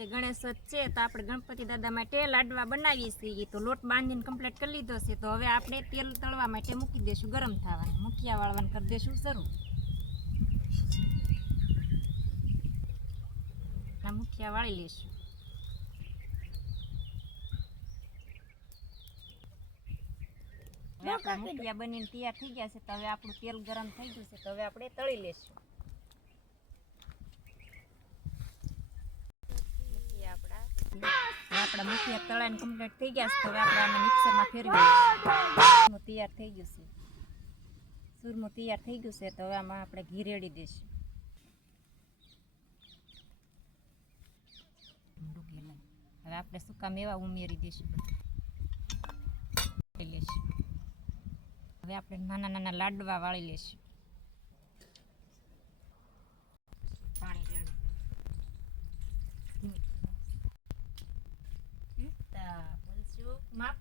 આજે ગણેશ ચોથ છે તો આપણે ગણપતિ દાદા માટે લાડવા બનાવીએ છીએ. તો લોટ બાંધીને કમ્પ્લીટ કરી લીધો છે. તો હવે આપણે તેલ તળવા માટે મૂકી દઈશું ગરમ થવાનું. મુઠિયા વાળવાનું કરી દઈશું શરૂ. મુઠિયા વાળી લઈશું. હવે આપણા મુઠિયા બનીને તૈયાર થઈ ગયા છે. તો હવે આપણું તેલ ગરમ થઈ ગયું છે. તો હવે આપણે તળી લઈશું. આપણા મુઠિયા તળાઈને કમ્પ્લીટ થઈ ગયા છે. તો હવે આપણે આને મિક્સરમાં ફેરવી દઈશું. તૈયાર થઈ ગયું છે. સૂરમું તૈયાર થઈ ગયું છે. તો હવે આમાં આપણે ઘી રેડી દઈશું. હવે આપણે સૂકા મેવા ઉમેરી દઈશું. હવે આપણે નાના નાના લાડવા વાળી લઈશું. પાણી રેડું બોલશું માપ